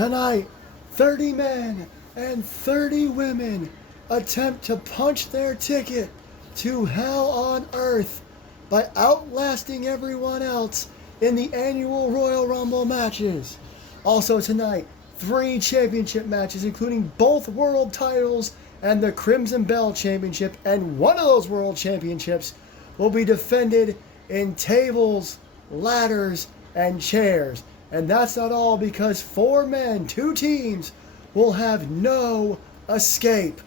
Tonight, 30 men and 30 women attempt to punch their ticket to hell on earth by outlasting everyone else in the annual Royal Rumble matches. Also tonight, 3 championship matches, including both world titles and the Crimson Belle Championship, and one of those world championships will be defended in tables, ladders, and chairs. And that's not all, because 4 men, 2 teams, will have no escape.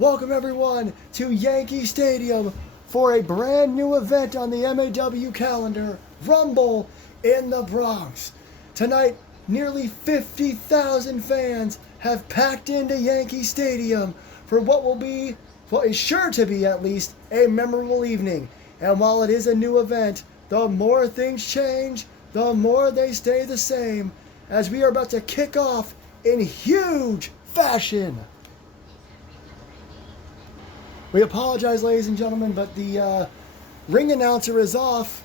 Welcome everyone to Yankee Stadium for a brand new event on the MAW calendar, Rumble in the Bronx. Tonight, nearly 50,000 fans have packed into Yankee Stadium for what is sure to be at least a memorable evening. And while it is a new event, the more things change, the more they stay the same, as we are about to kick off in huge fashion. We apologize, ladies and gentlemen, but the ring announcer is off.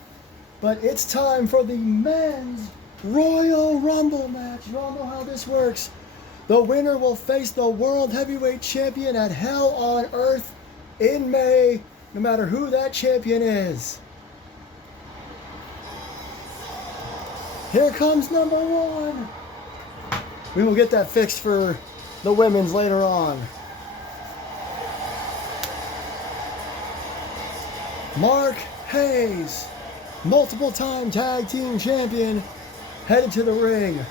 But it's time for the men's Royal Rumble match. You all know how this works. The winner will face the World Heavyweight Champion at Hell on Earth in May, no matter who that champion is. Here comes number 1. We will get that fixed for the women's later on. Mark Hayes, multiple-time tag team champion, headed to the ring.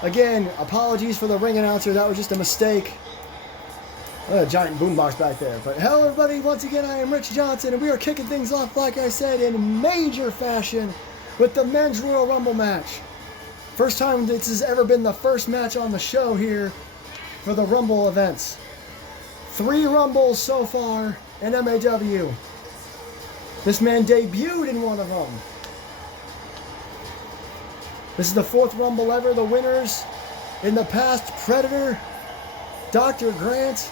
Again, apologies for the ring announcer. That was just a mistake. A giant boombox back there. But hello, everybody. Once again, I am Rich Johnson, and we are kicking things off, like I said, in major fashion with the men's Royal Rumble match. First time this has ever been the first match on the show here for the Rumble events. 3 Rumbles so far in MAW. This man debuted in one of them. This is the 4th Rumble ever. The winners in the past, Predator, Dr. Grant,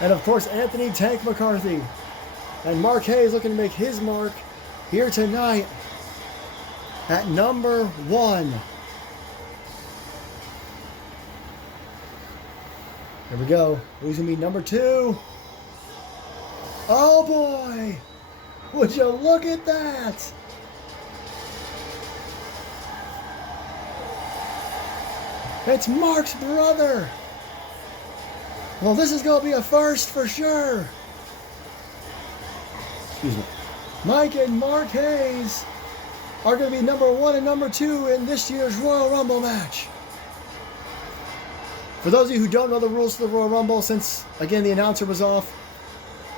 and of course Anthony Tank McCarthy. And Mark Hayes looking to make his mark here tonight at number 1. Here we go. Who's going to be number 2? Oh boy! Would you look at that? It's Mark's brother. Well, this is going to be a first for sure. Excuse me. Mike and Mark Hayes are going to be number 1 and number 2 in this year's Royal Rumble match. For those of you who don't know the rules of the Royal Rumble, since, again, the announcer was off,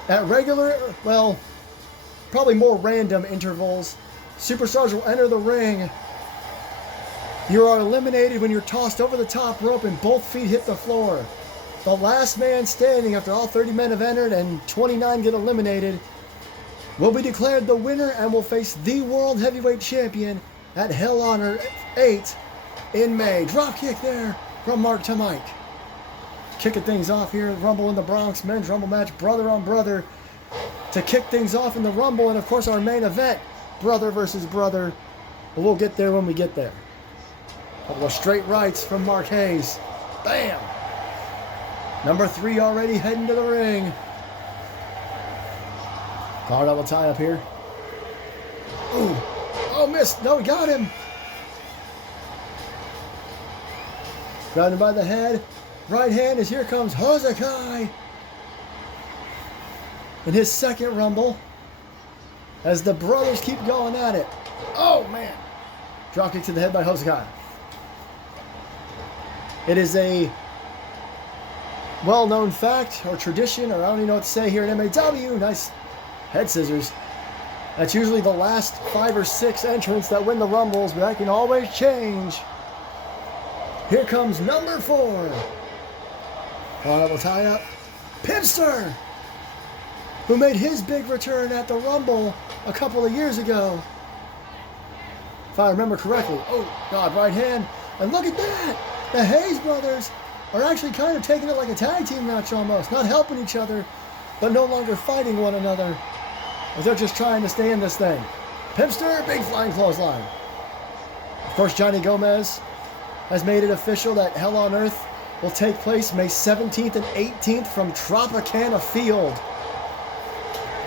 at regular, well, probably more random intervals, superstars will enter the ring. You are eliminated when you're tossed over the top rope and both feet hit the floor. The last man standing after all 30 men have entered and 29 get eliminated will be declared the winner and will face the World Heavyweight Champion at Hell on Earth 8 in May. Drop kick there from Mark to Mike. Kicking things off here at Rumble in the Bronx, men's Rumble match, brother on brother. To kick things off in the Rumble, and of course our main event, brother versus brother. But we'll get there when we get there. Couple of straight rights from Mark Hayes. Bam! Number 3 already heading to the ring. Car double tie up here. Ooh. Oh, missed. No, we got him. Grabbed him by the head. Right hand as here comes Hosakai in his 2nd Rumble as the brothers keep going at it. Oh, man. Drop kick to the head by Hosakai. It is a well-known fact or tradition, or I don't even know what to say here in MAW. Nice head scissors. That's usually the last 5 or 6 entrants that win the Rumbles, but that can always change. Here comes number 4. Double tie up. Pipster, who made his big return at the Rumble a couple of years ago, if I remember correctly. Oh, God, right hand. And look at that. The Hayes brothers are actually kind of taking it like a tag team match almost. Not helping each other, but no longer fighting one another, as they're just trying to stay in this thing. Pipster, big flying clothesline. Of course, Johnny Gomez has made it official that Hell on Earth will take place May 17th and 18th from Tropicana Field.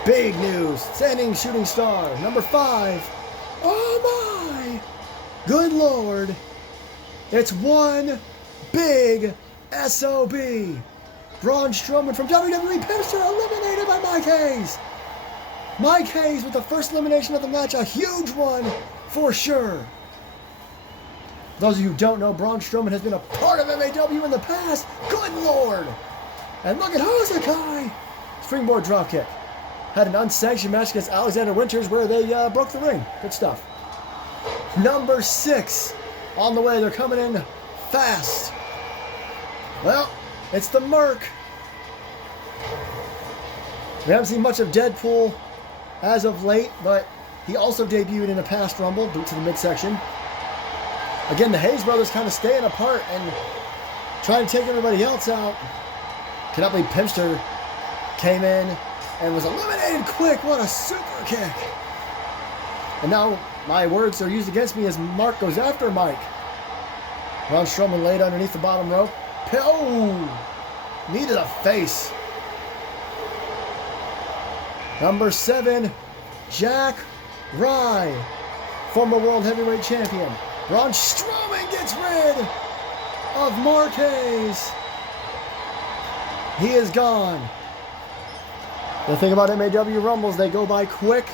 Big news. Standing shooting star. Number 5. Oh my! Good Lord. It's one big SOB. Braun Strowman from WWE Pimster eliminated by Mike Hayes. Mike Hayes with the first elimination of the match. A huge one for sure. Those of you who don't know, Braun Strowman has been a part of MAW in the past. Good Lord. And look at Hosakai. Springboard dropkick. Had an unsanctioned match against Alexander Winters where they broke the ring. Good stuff. Number 6 on the way. They're coming in fast. Well, it's the Merc. We haven't seen much of Deadpool as of late, but he also debuted in a past Rumble, boot to the midsection. Again, the Hayes brothers kind of staying apart and trying to take everybody else out. Cannot believe Pimster came in and was eliminated quick. What a super kick. And now my words are used against me as Mark goes after Mike. Braun Strowman laid underneath the bottom rope. Oh! Knee to the face. Number 7, Jack Rye, former World Heavyweight Champion. Braun Strowman gets rid of Mark Hayes. He is gone. The thing about MAW Rumbles, they go by quick.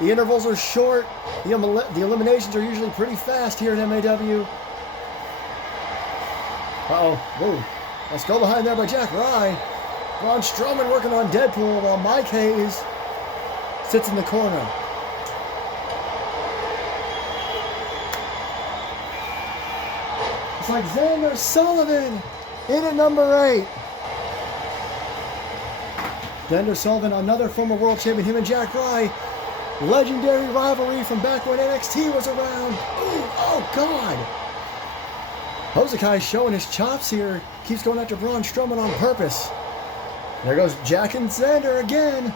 The intervals are short. The eliminations are usually pretty fast here at MAW. Uh-oh. Whoa. Let's go behind there by Jack Rye. Braun Strowman working on Deadpool while Mike Hayes sits in the corner. It's like Xander Sullivan in at number 8. Xander Sullivan, another former world champion, him and Jack Rye. Legendary rivalry from back when NXT was around. Ooh, oh God. Hosakai showing his chops here. Keeps going after Braun Strowman on purpose. There goes Jack and Xander again.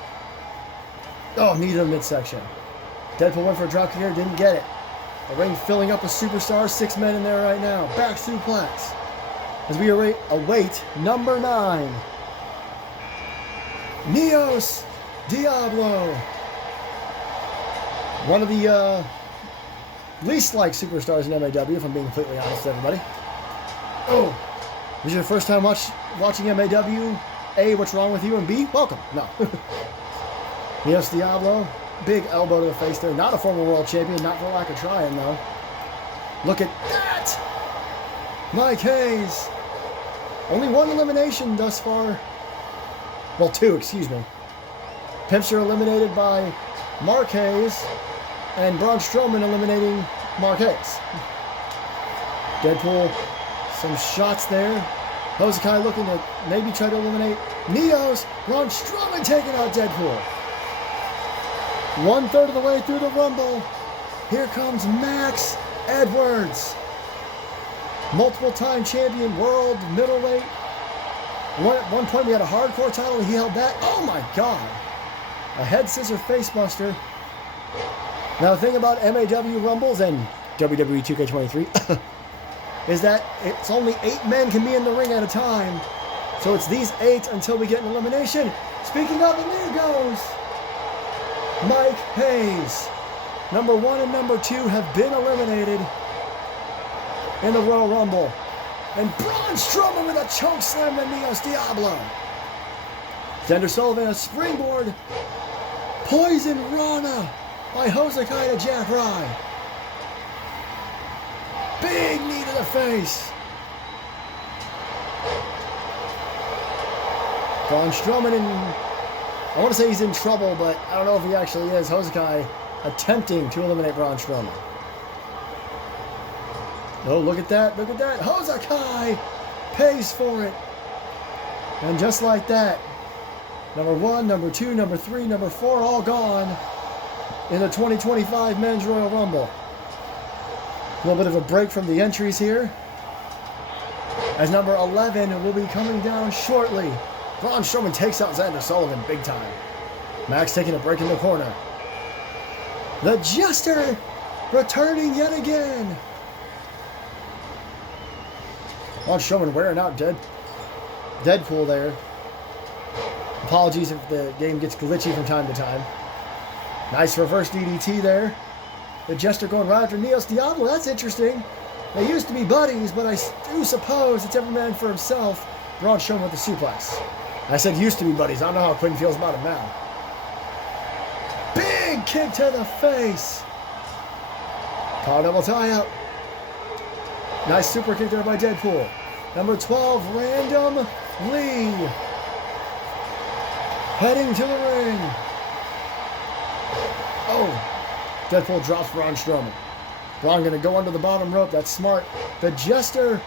Oh, knee to the midsection. Deadpool went for a dropkick here, didn't get it. The ring filling up with superstars, 6 men in there right now. Back suplex. As we await number 9. Neos Diablo. One of the least liked superstars in MAW, if I'm being completely honest with everybody. Oh, this is your first time watching MAW? A, what's wrong with you? And B, welcome. No. Neos Diablo, big elbow to the face there. Not a former world champion, not for lack of trying though. Look at that! Mike Hayes. Only 1 elimination thus far. Well, 2, excuse me. Pimps are eliminated by Mark Hayes, and Braun Strowman eliminating Mark Hayes. Deadpool, some shots there. Hosakai looking to maybe try to eliminate Neos. Braun Strowman taking out Deadpool. 1/3 of the way through the Rumble. Here comes Max Edwards. Multiple-time champion, world middleweight. At one point we had a hardcore title and he held that. Oh my God. A head scissor face buster. Now the thing about MAW Rumbles and WWE 2K23 is that it's only 8 men can be in the ring at a time. So it's these 8 until we get an elimination. Speaking of, and there goes Mike Hayes. Number 1 and number 2 have been eliminated in the Royal Rumble. And Braun Strowman with a choke slam to Neos Diablo. Xander Sullivan, a springboard. Poison Rana by Hosakai to Jack Rye. Big knee to the face. Braun Strowman, I want to say he's in trouble, but I don't know if he actually is. Hosakai attempting to eliminate Braun Strowman. Oh, look at that, look at that. Hosakai pays for it. And just like that, number 1, number 2, number 3, number 4, all gone in the 2025 Men's Royal Rumble. A little bit of a break from the entries here, as number 11 will be coming down shortly. Braun Strowman takes out Xander Sullivan big time. Max taking a break in the corner. The Jester returning yet again. Braun Strowman wearing out Deadpool there. Apologies if the game gets glitchy from time to time. Nice reverse DDT there. The Jester going right after Nios Diablo. That's interesting. They used to be buddies, but I do suppose it's every man for himself. Braun Strowman with the suplex. I said used to be buddies. I don't know how Quinn feels about him now. Big kick to the face. Collar double tie out. Nice super kick there by Deadpool. Number 12, Random Lee. Heading to the ring. Oh, Deadpool drops Braun Strowman. Braun going to go under the bottom rope. That's smart. The Jester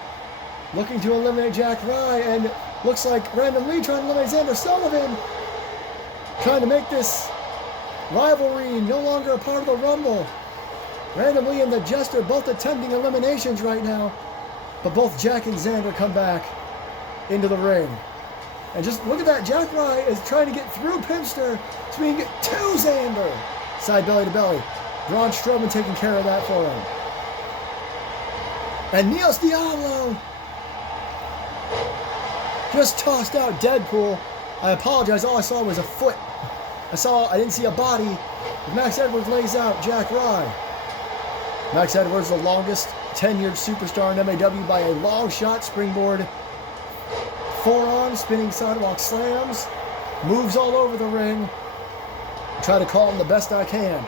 looking to eliminate Jack Rye, and looks like Random Lee trying to eliminate Xander Sullivan. Trying to make this rivalry no longer a part of the Rumble. Random Lee and the Jester both attempting eliminations right now, but both Jack and Xander come back into the ring. And just look at that. Jack Rye is trying to get through Pimster so we can get to Xander. Side belly to belly. Braun Strowman taking care of that for him. And Nios Diablo just tossed out Deadpool. I apologize. All I saw was a foot. I didn't see a body. Max Edwards lays out Jack Rye. Max Edwards, the longest tenured superstar in MAW by a long shot. Springboard forearm, spinning sidewalk slams. Moves all over the ring. Try to call him the best I can.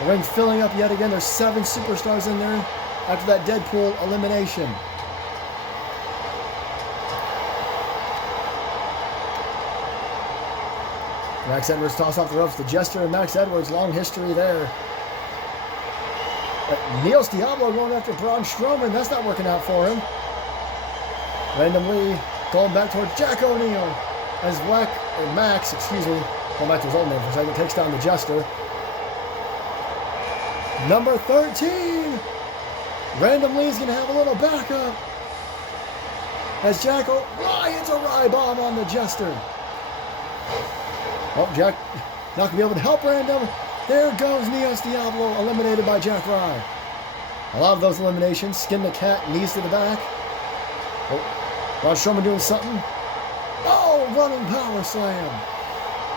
The ring filling up yet again. There's 7 superstars in there after that Deadpool elimination. Max Edwards toss off the ropes. The Jester and Max Edwards, long history there. Nios Diablo going after Braun Strowman. That's not working out for him. Random Lee going back towards Jack O'Neil as Max, going back to his old name for a second, takes down the Jester. Number 13. Random Lee's going to have a little backup as Jack O'Neil hits a Rye bomb on the Jester. Oh, Jack not going to be able to help Random. There goes Nios Diablo, eliminated by Jack Rye. A lot of those eliminations. Skin the cat, knees to the back. Oh, Braun Strowman doing something. Oh, running power slam.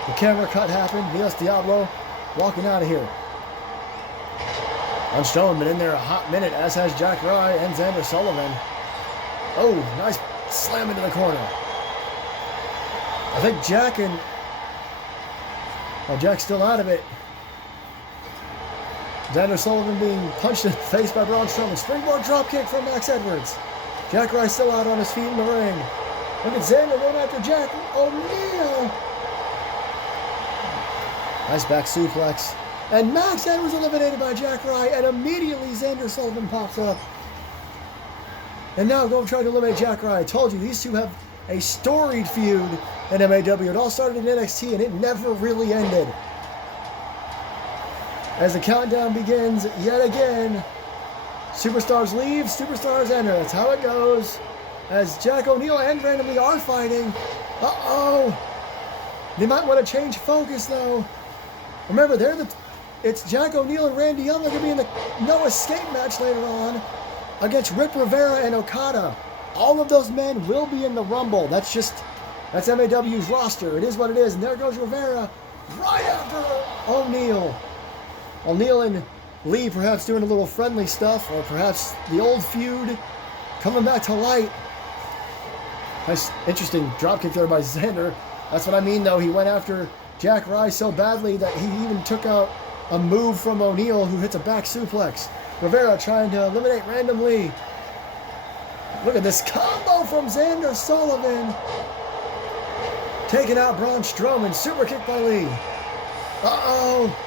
The camera cut happened. Nios Diablo walking out of here. Braun Strowman been in there a hot minute, as has Jack Rye and Xander Sullivan. Oh, nice slam into the corner. I think Jack and... Oh, Jack's still out of it. Xander Sullivan being punched in the face by Braun Strowman. Springboard dropkick from Max Edwards. Jack Rye still out on his feet in the ring. Look at Xander going after Jack O'Neil. Nice back suplex. And Max Edwards eliminated by Jack Rye, and immediately Xander Sullivan pops up. And now go try to eliminate Jack Rye. I told you, these two have a storied feud in MAW. It all started in NXT, and it never really ended. As the countdown begins yet again, superstars leave, superstars enter. That's how it goes. As Jack O'Neil and Random Lee are fighting. Uh-oh. They might want to change focus, though. Remember, it's Jack O'Neil and Randy Young. They're going to be in the No Escape match later on against Rip Rivera and Okada. All of those men will be in the Rumble. That's MAW's roster. It is what it is. And there goes Rivera right after O'Neil. O'Neil and Lee perhaps doing a little friendly stuff, or perhaps the old feud coming back to light. Nice, interesting dropkick there by Xander. That's what I mean, though. He went after Jack Rye so badly that he even took out a move from O'Neil, who hits a back suplex. Rivera trying to eliminate Random Lee. Look at this combo from Xander Sullivan. Taking out Braun Strowman. Super kick by Lee. Uh-oh.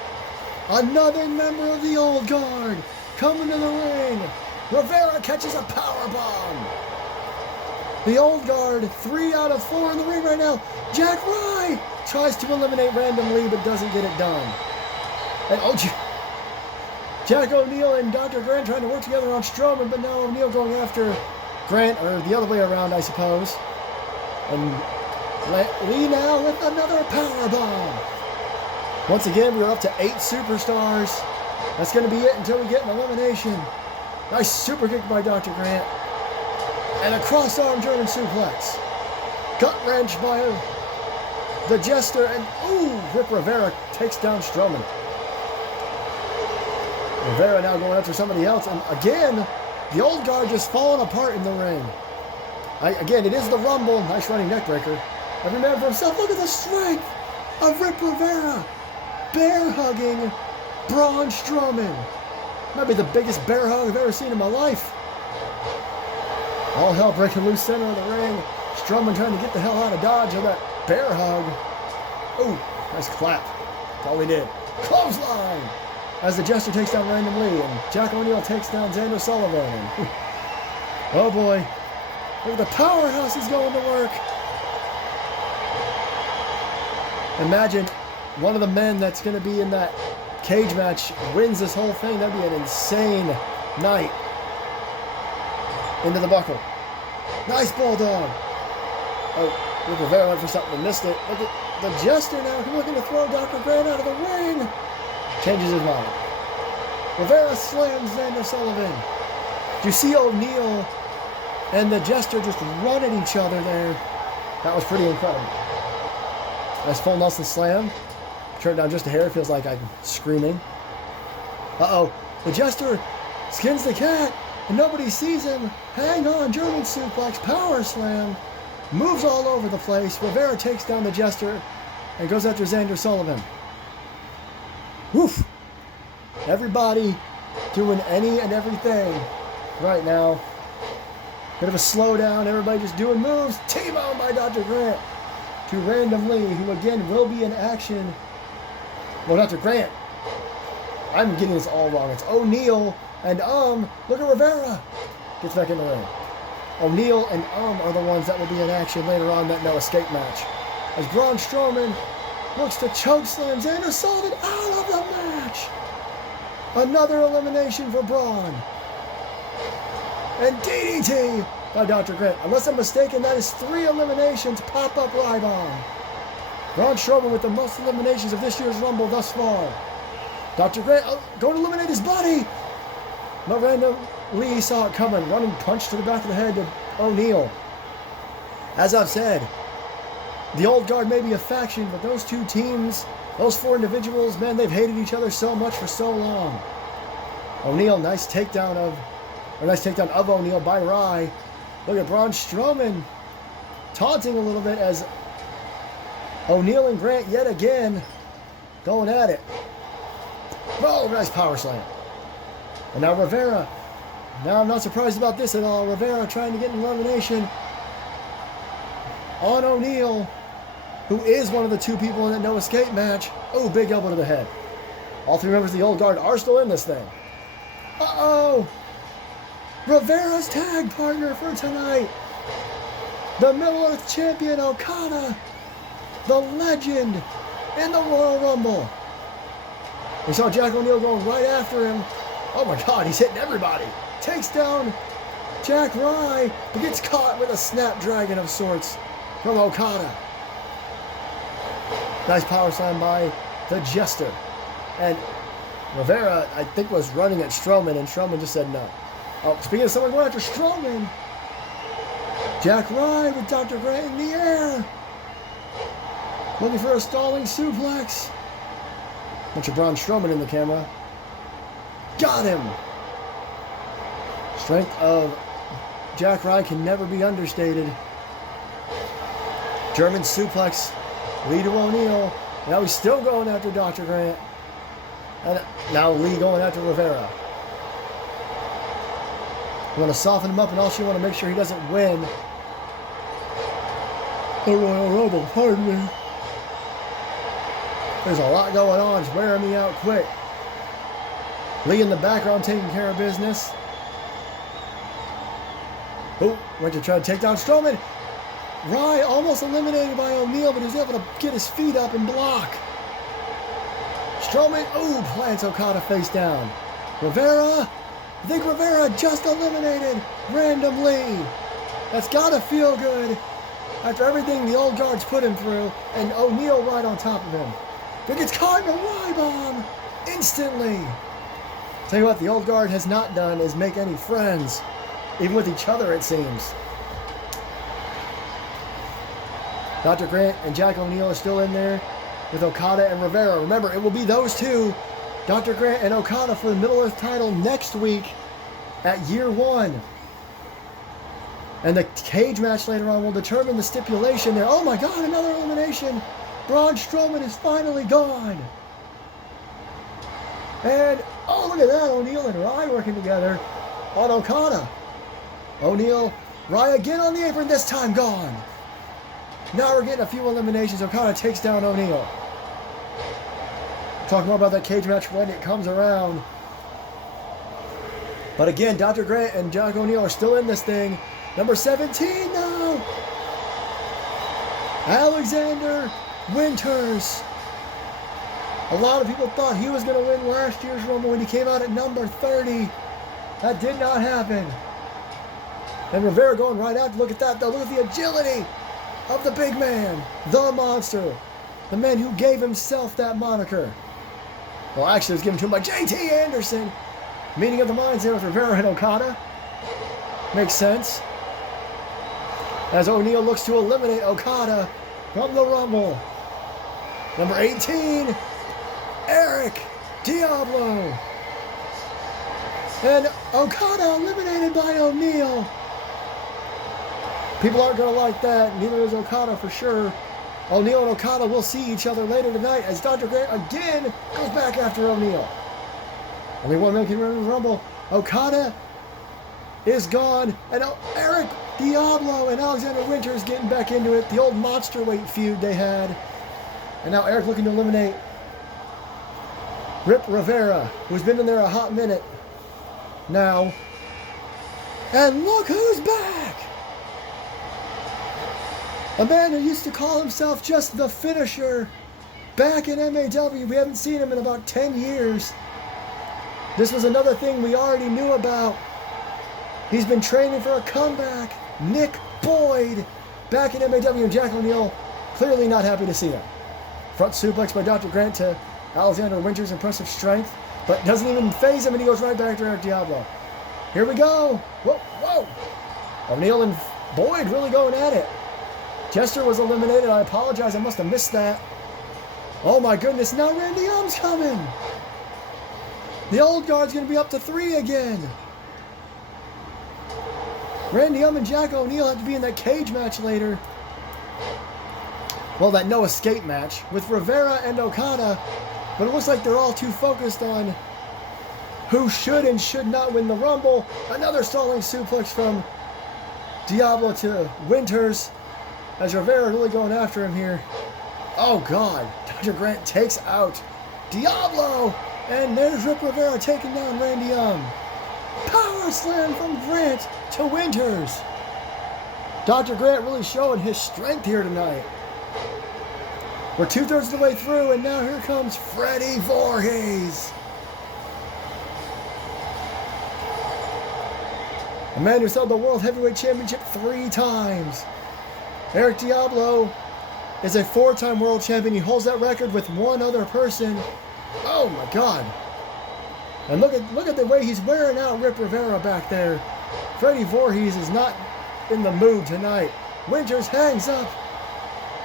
Another member of the Old Guard coming to the ring. Rivera catches a power bomb. The Old Guard, 3 out of 4 in the ring right now. Jack Rye tries to eliminate Random Lee, but doesn't get it done. And Jack O'Neil and Dr. Grant trying to work together on Strowman, but now O'Neil going after Grant, or the other way around, I suppose. And Lee now with another power bomb. Once again, we're up to 8 superstars. That's going to be it until we get an elimination. Nice super kick by Dr. Grant. And a cross-arm German suplex. Gut wrench by the Jester, and Rip Rivera takes down Strowman. Rivera now going after somebody else, and again, the old guard just falling apart in the ring. Again, it is the Rumble. Nice running neckbreaker. Every man for himself. Look at the strength of Rip Rivera. Bear hugging Braun Strowman. Might be the biggest bear hug I've ever seen in my life. All hell breaking loose center of the ring. Strowman trying to get the hell out of dodge of that bear hug. Oh, nice clap. That's all he did. Clothesline! As the Jester takes down Random Lee, and Jack O'Neil takes down Xander Sullivan. Oh boy. Look at the powerhouse is going to work. Imagine one of the men that's going to be in that cage match wins this whole thing. That'd be an insane night. Into the buckle. Nice bulldog. Oh, Rip Rivera went for something and missed it. Look at the Jester now looking to throw Dr. Grant out of the ring. Changes his mind. Rivera slams Xander Sullivan. Do you see O'Neil and the Jester just run at each other there? That was pretty incredible. Nice full Nelson slam. Turn it down just a hair. Feels like I'm screaming. Uh-oh. The Jester skins the cat, and nobody sees him. Hang on. German suplex. Power slam. Moves all over the place. Rivera takes down the Jester and goes after Xander Sullivan. Woof. Everybody doing any and everything right now. Bit of a slowdown. Everybody just doing moves. T-bone by Dr. Grant to Random Lee, who again will be in action. Well, Dr. Grant. I'm getting this all wrong. It's O'Neil and look at Rivera. Gets back in the ring. O'Neil and are the ones that will be in action later on in that no escape match. As Braun Strowman looks to chokeslam Xander Sullivan out of the match. Another elimination for Braun. And DDT by Dr. Grant. Unless I'm mistaken, that is 3 eliminations. Pop-up Ribon. Braun Strowman with the most eliminations of this year's Rumble thus far. Dr. Grant going to eliminate his buddy. But Random Lee saw it coming. Running punch to the back of the head to O'Neil. As I've said, the old guard may be a faction, but those two teams, those 4 individuals, man, they've hated each other so much for so long. O'Neil, nice takedown of O'Neil by Rye. Look at Braun Strowman taunting a little bit as O'Neil and Grant yet again going at it. Oh, nice power slam. And now Rivera. Now I'm not surprised about this at all. Rivera trying to get an elimination on O'Neil, who is one of the 2 people in that no escape match. Oh, big elbow to the head. All 3 members of the old guard are still in this thing. Uh-oh. Rivera's tag partner for tonight. The Middle Earth Champion Okada. The legend in the Royal Rumble. We saw Jack O'Neil going right after him. Oh my God, he's hitting everybody. Takes down Jack Rye, but gets caught with a snapdragon of sorts from Okada. Nice power slam by the Jester. And Rivera, I think, was running at Strowman, and Strowman just said no. Oh, speaking of someone going after Strowman, Jack Rye with Dr. Grant in the air. Looking for a stalling suplex. Bunch of Braun Strowman in the camera. Got him. Strength of Jack Rye can never be understated. German suplex. Lee to O'Neil. Now he's still going after Dr. Grant. And now Lee going after Rivera. You want to soften him up, and also you want to make sure he doesn't win the Royal Rumble. Pardon me. There's a lot going on. It's wearing me out quick. Lee in the background taking care of business. Oh, went to try to take down Strowman. Rye almost eliminated by O'Neil, but he was able to get his feet up and block. Strowman, plants Okada face down. Rivera, I think Rivera just eliminated Random Lee. That's gotta feel good after everything the old guard's put him through, and O'Neil right on top of him. But gets caught in a Rye bomb instantly. Tell you what, the old guard has not done is make any friends even with each other, it seems. Dr. Grant and Jack O'Neill are still in there with Okada and Rivera. Remember, it will be those two, Dr. Grant and Okada, for the Middle Earth title next week at Year 1. And the cage match later on will determine the stipulation there. Oh my God, another elimination. Braun Strowman is finally gone. And, oh, look at that. O'Neill and Rye working together on Okada. O'Neill, Rye again on the apron, this time gone. Now we're getting a few eliminations. Okada takes down O'Neill. Talk more about that cage match when it comes around. But again, Dr. Grant and Jack O'Neill are still in this thing. Number 17 now. Alexander Winters. A lot of people thought he was going to win last year's Rumble when he came out at number 30. That did not happen. And Rivera going right out. Look at that, though. Look at the agility of the big man. The monster. The man who gave himself that moniker. Well, actually, it was given to him by JT Anderson. Meeting of the minds there with Rivera and Okada. Makes sense. As O'Neill looks to eliminate Okada from the Rumble. Number 18, Eric Diablo. And Okada eliminated by O'Neill. People aren't going to like that. Neither is Okada for sure. O'Neill and Okada will see each other later tonight as Dr. Grant again goes back after O'Neill. Only one man can run in the Rumble. Okada is gone. And Eric Diablo and Alexander Winters getting back into it. The old monster weight feud they had. And now Eric looking to eliminate Rip Rivera, who's been in there a hot minute now. And look who's back! A man who used to call himself just the Finisher back in MAW. We haven't seen him in about 10 years. This was another thing we already knew about. He's been training for a comeback. Nick Boyd back in MAW, and Jack O'Neill clearly not happy to see him. Front suplex by Dr. Grant to Alexander Winters, impressive strength, but doesn't even phase him, and he goes right back to Eric Diablo. Here we go. Whoa, whoa. O'Neill and Boyd really going at it. Jester was eliminated. I apologize. I must have missed that. Oh my goodness. Now Randy Orton's coming. The old guard's going to be up to 3 again. Randy Orton and Jack O'Neill have to be in that cage match later. Well, that no escape match with Rivera and Okada. But it looks like they're all too focused on who should and should not win the Rumble. Another stalling suplex from Diablo to Winters. As Rivera really going after him here. Oh, God. Dr. Grant takes out Diablo. And there's Rip Rivera taking down Randy Orton. Power slam from Grant to Winters. Dr. Grant really showing his strength here tonight. We're 2/3 of the way through, and now here comes Freddie Voorhees. A man who's held the World Heavyweight Championship 3 times. Eric Diablo is a 4-time world champion. He holds that record with one other person. Oh my God. And look at the way he's wearing out Rip Rivera back there. Freddie Voorhees is not in the mood tonight. Winters hangs up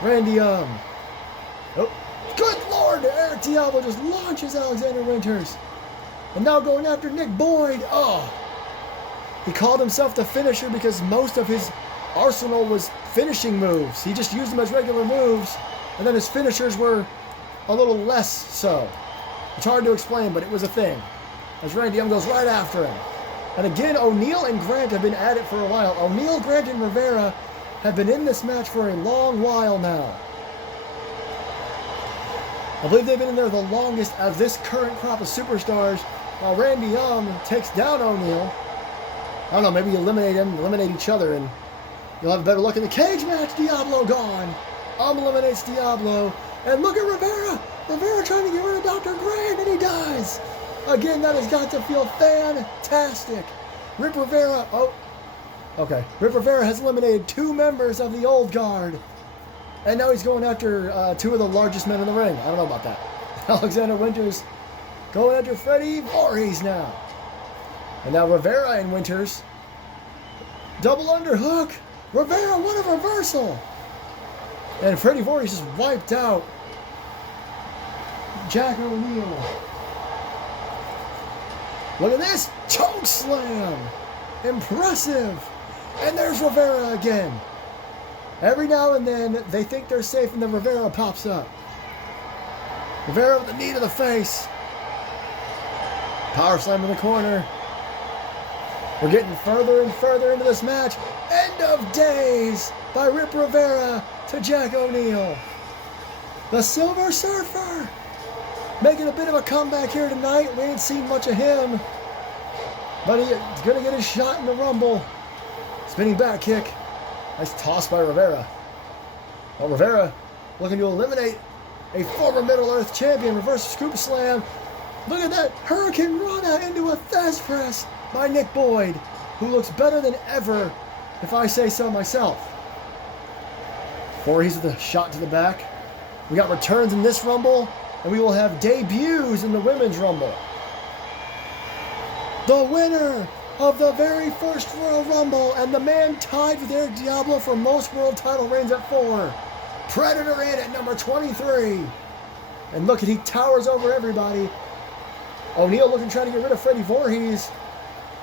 Randy Orton. Oh, good Lord! Eric Diablo just launches Alexander Winters. And now going after Nick Boyd. Oh. He called himself the Finisher because most of his arsenal was finishing moves. He just used them as regular moves, and then his finishers were a little less so. It's hard to explain, but it was a thing. As Randy Orton goes right after him. And again, O'Neill and Grant have been at it for a while. O'Neill, Grant, and Rivera have been in this match for a long while now. I believe they've been in there the longest of this current crop of superstars, while Randy Orton takes down O'Neill. I don't know, maybe you eliminate him, eliminate each other, and you'll have a better look in the cage match. Diablo gone. Eliminates Diablo. And look at Rivera. Rivera trying to get rid of Dr. Grant, and he dies. Again, that has got to feel fantastic. Rip Rivera. Oh, okay. Rip Rivera has eliminated 2 members of the old guard. And now he's going after 2 of the largest men in the ring. I don't know about that. Alexander Winters going after Freddie Voorhees now. And now Rivera and Winters Double underhook. Rivera, what a reversal. And Freddie Voorhees just wiped out Jack O'Neil. Look at this. Choke slam. Impressive. And there's Rivera again. Every now and then, they think they're safe, and then Rivera pops up. Rivera with the knee to the face. Power slam in the corner. We're getting further and further into this match. End of days by Rip Rivera to Jack O'Neil. The Silver Surfer making a bit of a comeback here tonight. We ain't seen much of him, but he's going to get his shot in the Rumble. Spinning back kick. Nice toss by Rivera. Well, Rivera looking to eliminate a former Middle Earth champion. Reverse scoop slam. Look at that Hurricane Rana into a Thesz press by Nick Boyd, who looks better than ever, if I say so myself. Voorhees with a shot to the back. We got returns in this Rumble, and we will have debuts in the Women's Rumble. The winner of the very first Royal Rumble, and the man tied with Eric Diablo for most world title reigns at 4. Predator in at number 23. And look at, he towers over everybody. O'Neil looking, trying to get rid of Freddie Voorhees.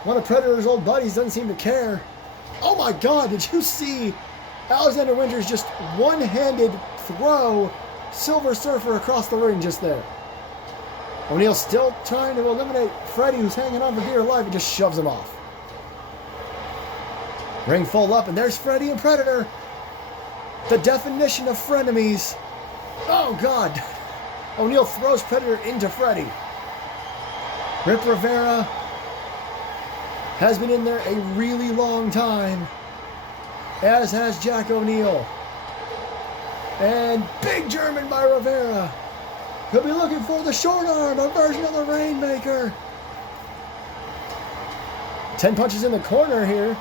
One of Predator's old buddies doesn't seem to care. Oh my God, did you see Alexander Winters just one-handed throw Silver Surfer across the ring just there? O'Neil still trying to eliminate Freddie, who's hanging on for dear life, and just shoves him off. Ring full up, and there's Freddie and Predator. The definition of frenemies. Oh God. O'Neil throws Predator into Freddie. Rip Rivera has been in there a really long time, as has Jack O'Neil. And big German by Rivera. Could be looking for the short arm, a version of the Rainmaker. 10 punches in the corner here.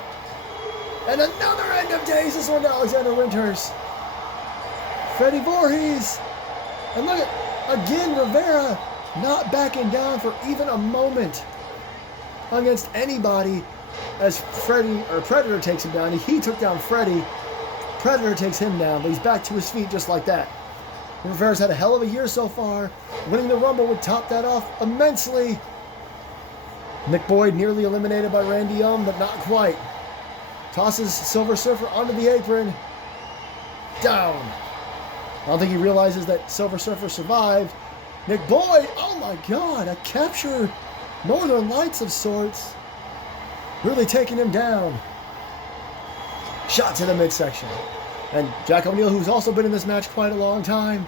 And another end of days, this one to Alexander Winters. Freddie Voorhees. And look at, again, Rivera not backing down for even a moment against anybody as Predator takes him down. He took down Freddie. Predator takes him down, but he's back to his feet just like that. Rivera's had a hell of a year so far. Winning the Rumble would top that off immensely. Nick Boyd nearly eliminated by Randy Young, but not quite. Tosses Silver Surfer onto the apron. Down. I don't think he realizes that Silver Surfer survived. Nick Boyd, oh my God, a capture Northern Lights of sorts. Really taking him down. Shot to the midsection. And Jack O'Neil, who's also been in this match quite a long time.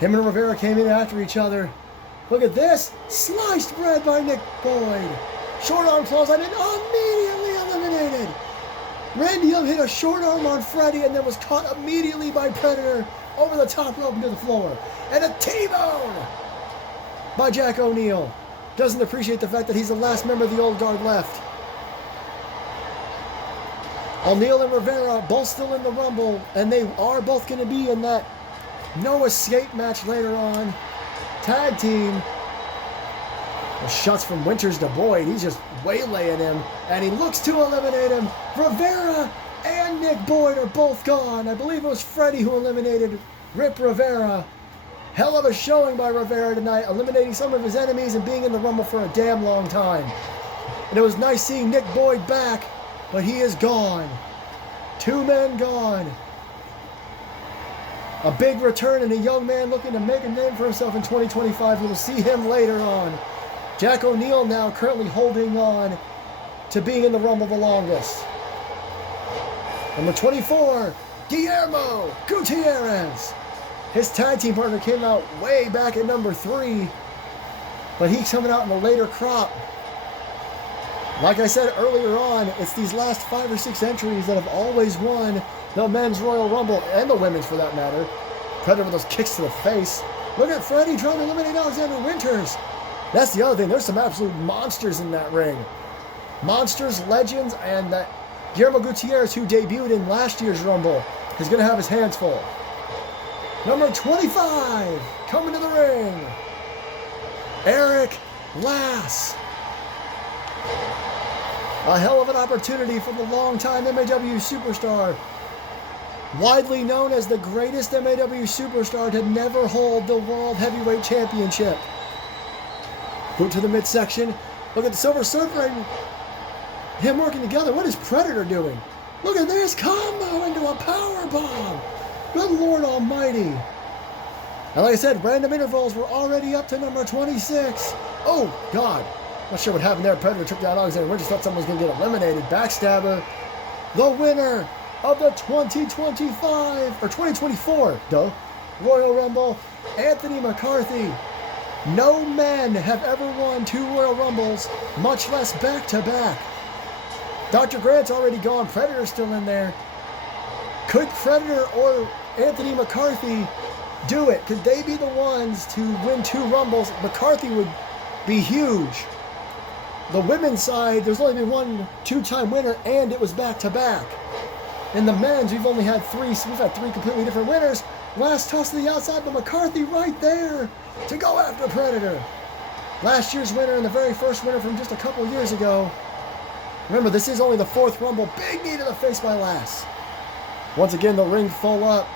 Him and Rivera came in after each other. Look at this. Sliced bread by Nick Boyd. Short arm clothesline and immediately eliminated. Randy Young hit a short arm on Freddie and then was caught immediately by Predator over the top rope into the floor. And a T-bone by Jack O'Neil. Doesn't appreciate the fact that he's the last member of the old guard left. O'Neil and Rivera both still in the Rumble, and they are both going to be in that no escape match later on. Tag team. The shots from Winters to Boyd. He's just waylaying him, and he looks to eliminate him. Rivera and Nick Boyd are both gone. I believe it was Freddie who eliminated Rip Rivera. Hell of a showing by Rivera tonight, eliminating some of his enemies and being in the Rumble for a damn long time. And it was nice seeing Nick Boyd back, but he is gone. 2 men gone. A big return and a young man looking to make a name for himself in 2025. We'll see him later on. Jack O'Neil now currently holding on to being in the Rumble the longest. Number 24, Guillermo Gutierrez. His tag team partner came out way back at number 3, but he's coming out in the later crop. Like I said earlier on, it's these last 5 or 6 entries that have always won the Men's Royal Rumble, and the Women's for that matter. Predator with those kicks to the face. Look at Freddie trying to eliminate Alexander Winters. That's the other thing. There's some absolute monsters in that ring. Monsters, legends, and that Guillermo Gutierrez, who debuted in last year's Rumble, is going to have his hands full. Number 25, coming to the ring, Eric Lass. A hell of an opportunity for the longtime MAW superstar, widely known as the greatest MAW superstar to never hold the World Heavyweight Championship. Boot to the midsection. Look at the Silver Surfer and him working together. What is Predator doing? Look at this combo into a power bomb. Good Lord Almighty. And like I said, random intervals were already up to number 26. Oh, God. Not sure what happened there. Predator took down Alexander Winters. Thought someone was going to get eliminated. Backstabber. The winner of the 2025, or 2024, Royal Rumble, Anthony McCarthy. No men have ever won 2 Royal Rumbles, much less back-to-back. Dr. Grant's already gone. Predator's still in there. Could Predator or Anthony McCarthy do it? Could they be the ones to win 2 Rumbles? McCarthy would be huge. The women's side, there's only been 1 2-time winner, and it was back-to-back. In the men's, we've only had 3. We've had 3 completely different winners. Last toss to the outside, but McCarthy right there to go after Predator. Last year's winner and the very first winner from just a couple years ago. Remember, this is only the 4th Rumble. Big knee to the face by Lass. Once again, the ring full up.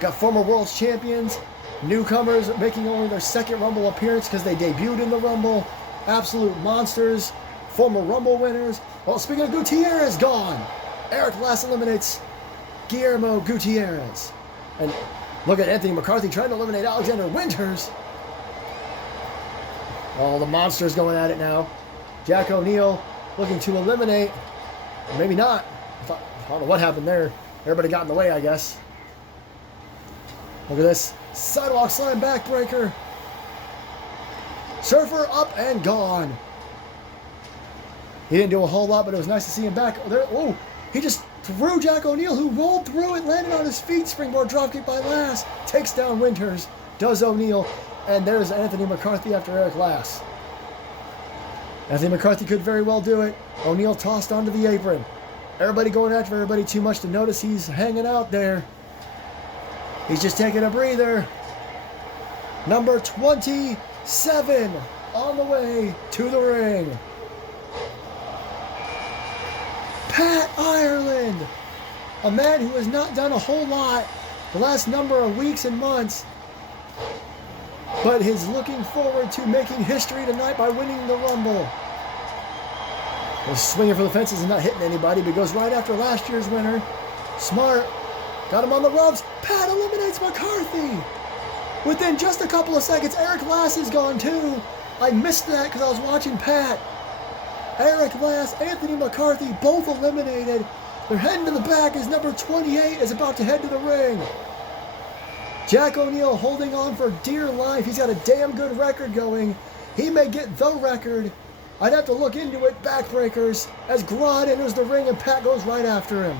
Got former world champions, newcomers making only their 2nd Rumble appearance because they debuted in the Rumble. Absolute monsters, former Rumble winners. Well, speaking of Gutierrez, gone. Eric Lass eliminates Guillermo Gutierrez. And look at Anthony McCarthy trying to eliminate Alexander Winters. All the monsters going at it now. Jack O'Neil looking to eliminate. Maybe not. I don't know what happened there. Everybody got in the way, I guess. Look at this. Sidewalk slam backbreaker. Surfer up and gone. He didn't do a whole lot, but it was nice to see him back. There, oh, he just threw Jack O'Neil, who rolled through it, landed on his feet. Springboard dropkick by Lass. Takes down Winters. Does O'Neil. And there's Anthony McCarthy after Eric Lass. Anthony McCarthy could very well do it. O'Neil tossed onto the apron. Everybody going after everybody, too much to notice. He's hanging out there. He's just taking a breather. Number 27 on the way to the ring. Pat Ireland, a man who has not done a whole lot the last number of weeks and months, but is looking forward to making history tonight by winning the Rumble. He's swinging for the fences and not hitting anybody, but goes right after last year's winner. Smart. Got him on the ropes. Pat eliminates McCarthy. Within just a couple of seconds, Eric Lass is gone too. I missed that because I was watching Pat. Eric Lass, Anthony McCarthy, both eliminated. They're heading to the back as number 28 is about to head to the ring. Jack O'Neil holding on for dear life. He's got a damn good record going. He may get the record. I'd have to look into it. Backbreakers as Grodd enters the ring and Pat goes right after him.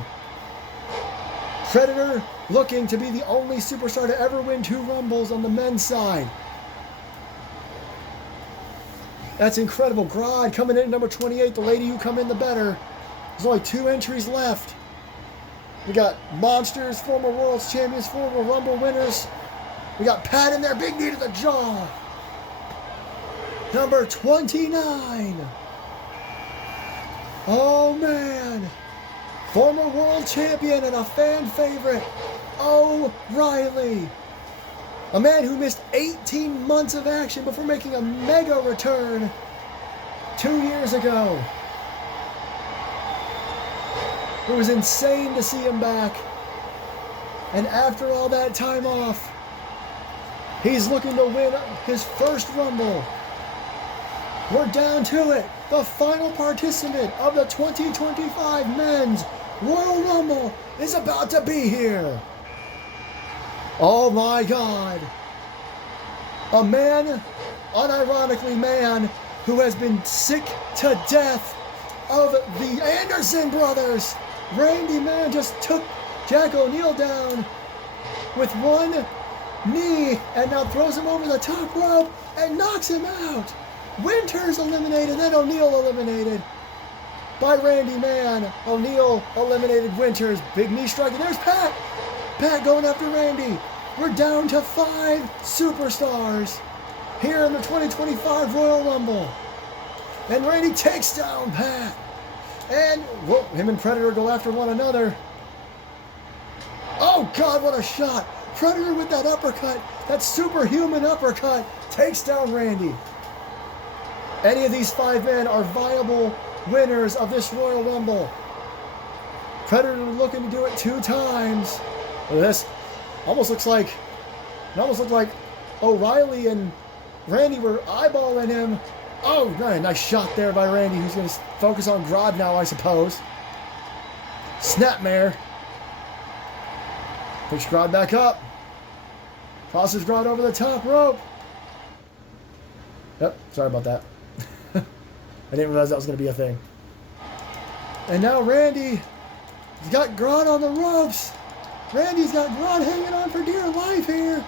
Predator looking to be the only superstar to ever win 2 Rumbles on the men's side. That's incredible. Grodd coming in at number 28. The lady who come in the better. There's only 2 entries left. We got monsters, former world champions, former Rumble winners. We got Pat in there. Big knee to the jaw. Number 29. Oh, man. Former world champion and a fan favorite, O'Reilly. A man who missed 18 months of action before making a mega return 2 years ago. It was insane to see him back. And after all that time off, he's looking to win his first Rumble. We're down to it. The final participant of the 2025 Men's Royal Rumble is about to be here. Oh my God. A man, unironically man, who has been sick to death of the Anderson brothers. Randy Man just took Jack O'Neil down with one knee and now throws him over the top rope and knocks him out. Winters eliminated, then O'Neil eliminated by Randy Man. O'Neil eliminated Winters. Big knee strike, and there's Pat. Pat going after Randy. We're down to 5 superstars here in the 2025 Royal Rumble. And Randy takes down Pat. And whoa, him and Predator go after one another. Oh God, what a shot. Predator with that uppercut, that superhuman uppercut, takes down Randy. Any of these 5 men are viable winners of this Royal Rumble. Predator looking to do it 2 times. This almost looked like O'Reilly and Randy were eyeballing him. Oh, nice shot there by Randy, who's going to focus on Grodd now, I suppose. Snapmare. Picks Grodd back up. Tosses Grodd over the top rope. Yep, sorry about that. I didn't realize that was going to be a thing. And now Randy has got Grodd on the ropes. Randy's got Grodd hanging on for dear life here.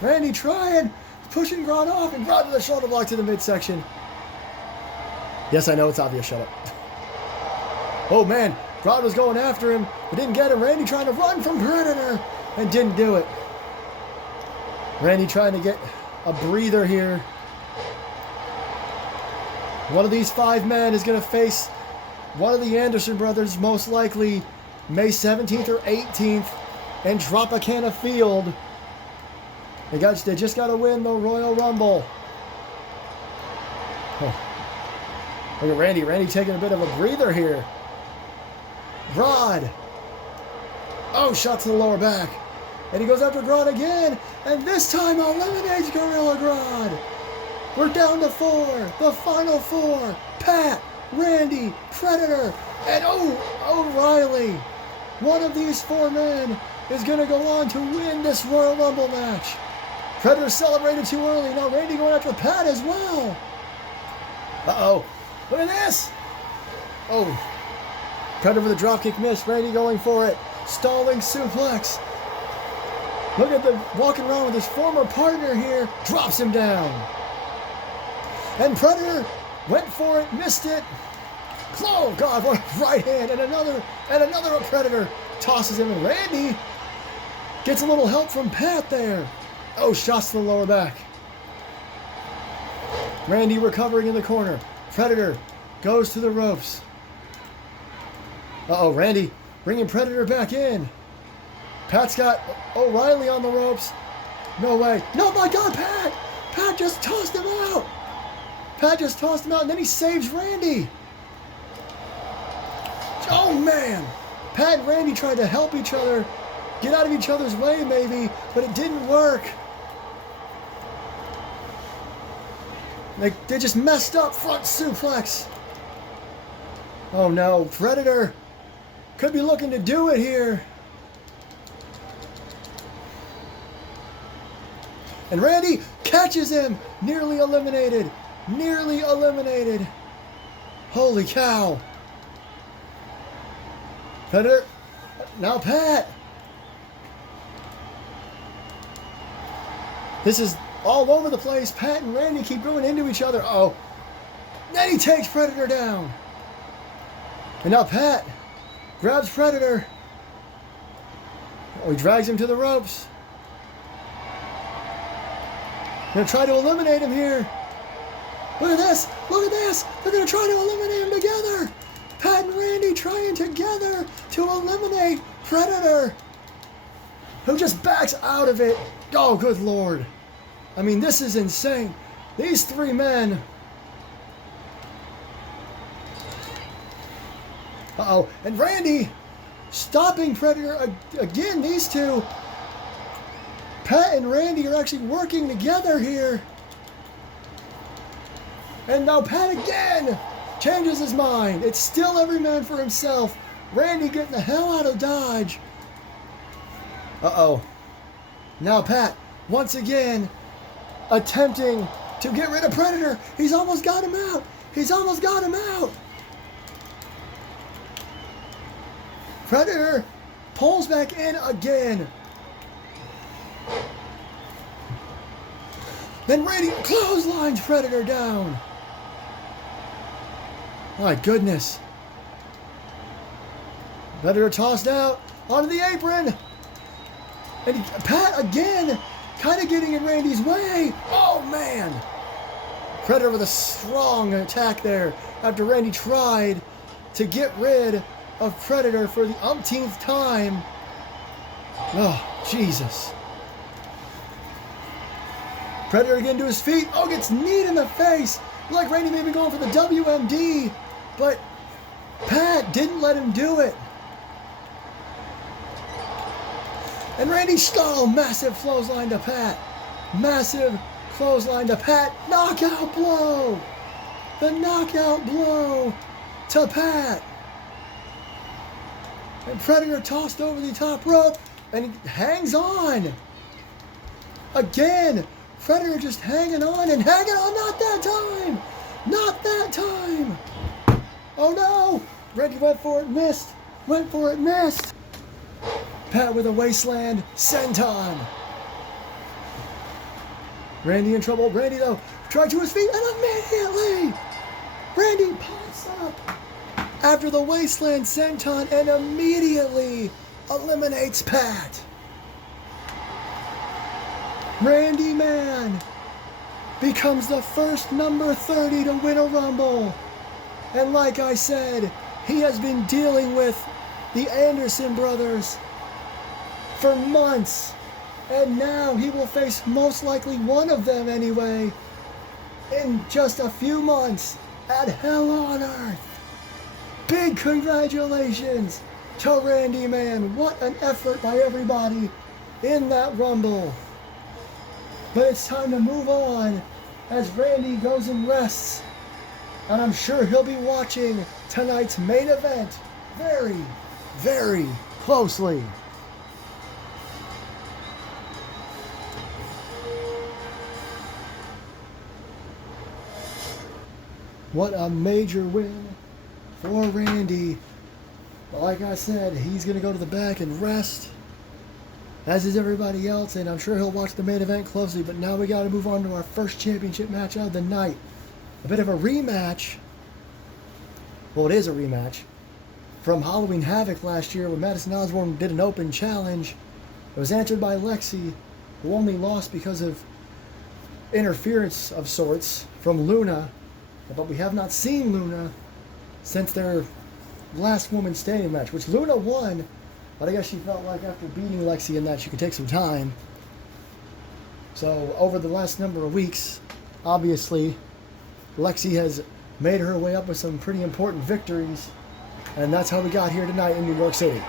Randy trying, pushing Grodd off, and Grodd with a shoulder block to the midsection. Yes, I know it's obvious. Shut up. Oh man, Grodd was going after him, but didn't get him. Randy trying to run from Predator and didn't do it. Randy trying to get a breather here. One of these 5 men is going to face one of the Anderson brothers, most likely May 17th or 18th, in Tropicana Field. They just got to win the Royal Rumble. Oh. Look at Randy. Randy taking a bit of a breather here. Grodd. Oh, shot to the lower back. And he goes after Grodd again. And this time eliminates Gorilla Grodd. We're down to 4. The final 4. Pat, Randy, Predator, and O'Reilly. One of these 4 men is going to go on to win this Royal Rumble match. Predator celebrated too early. Now Randy going after Pat as well. Uh-oh. Look at this. Oh. Predator with a dropkick miss. Randy going for it. Stalling suplex. Look at the walking around with his former partner here. Drops him down. And Predator went for it, missed it. Oh God, what a right hand. And another Predator tosses him. And Randy gets a little help from Pat there. Oh, shots to the lower back. Randy recovering in the corner. Predator goes to the ropes. Uh-oh, Randy bringing Predator back in. Pat's got O'Reilly on the ropes. No way. No, my God, Pat! Pat just tossed him out. Pat just tossed him out, and then he saves Randy. Oh, man. Pat and Randy tried to help each other, get out of each other's way, maybe, but it didn't work. They just messed up front suplex. Oh, no. Predator could be looking to do it here. And Randy catches him. Nearly eliminated. Nearly eliminated. Holy cow. Predator. Now Pat. This is all over the place. Pat and Randy keep going into each other. Oh. Then he takes Predator down. And now Pat grabs Predator. Oh, he drags him to the ropes. Gonna try to eliminate him here. Look at this. Look at this. They're gonna try to eliminate him together. Pat and Randy trying together to eliminate Predator, who just backs out of it. Oh, good Lord. I mean, this is insane. These 3 men. Uh-oh. And Randy stopping Predator again. These 2. Pat and Randy are actually working together here. And now Pat again changes his mind. It's still every man for himself. Randy getting the hell out of Dodge. Uh-oh. Now Pat, once again, attempting to get rid of Predator. He's almost got him out. He's almost got him out. Predator pulls back in again. Then Randy clotheslines Predator down. My goodness. Predator tossed out onto the apron. And Pat again kind of getting in Randy's way. Oh, man. Predator with a strong attack there after Randy tried to get rid of Predator for the umpteenth time. Oh, Jesus. Predator again to his feet. Oh, gets kneed in the face. Like Randy may be going for the WMD, but Pat didn't let him do it. And Randy Stoll, massive clothesline to Pat. Massive clothesline to Pat. Knockout blow. The knockout blow to Pat. And Predator tossed over the top rope and he hangs on. Again, Predator just hanging on and hanging on. Not that time. Not that time. Oh no. Randy went for it, missed. Went for it, missed. Pat with a wasteland senton. Randy in trouble. Randy, though, tried to his feet, and immediately Randy pops up after the wasteland senton and immediately eliminates Pat. Randy Man becomes the first number 30 to win a Rumble. And like I said, he has been dealing with the Anderson brothers for months, and now he will face most likely one of them anyway in just a few months at Hell on Earth. Big congratulations to Randy Man. What an effort by everybody in that Rumble. But it's time to move on as Randy goes and rests, and I'm sure he'll be watching tonight's main event very, very closely. What a major win for Randy. But like I said, he's going to go to the back and rest, as is everybody else, and I'm sure he'll watch the main event closely. But now we got to move on to our first championship match of the night. A bit of a rematch. Well, it is a rematch from Halloween Havoc last year when Madison Osborne did an open challenge. It was answered by Lexi, who only lost because of interference of sorts from Luna. But we have not seen Luna since their last women's standing match, which Luna won, but I guess she felt like after beating Lexi in that she could take some time. So over the last number of weeks, obviously, Lexi has made her way up with some pretty important victories, and that's how we got here tonight in New York City.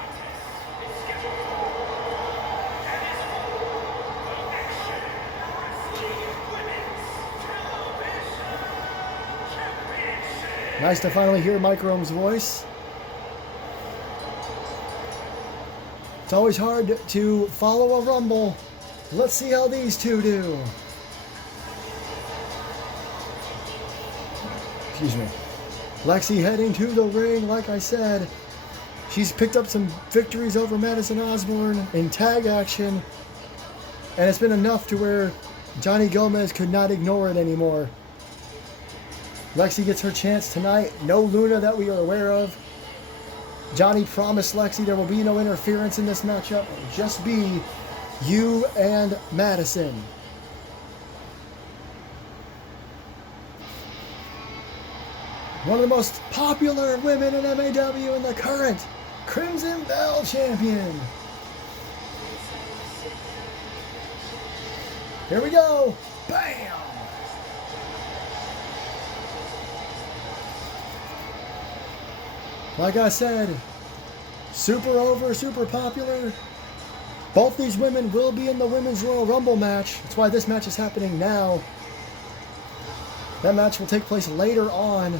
Nice to finally hear Mike Rome's voice. It's always hard to follow a Rumble. Let's see how these two do. Excuse me. Lexi heading to the ring, like I said. She's picked up some victories over Madison Osborne in tag action, and it's been enough to where Johnny Gomez could not ignore it anymore. Lexi gets her chance tonight. No Luna that we are aware of. Johnny promised Lexi there will be no interference in this matchup. It will just be you and Madison. One of the most popular women in MAW and the current Crimson Belle champion. Here we go. Bam! Like I said, super over, super popular. Both these women will be in the Women's Royal Rumble match. That's why this match is happening now. That match will take place later on.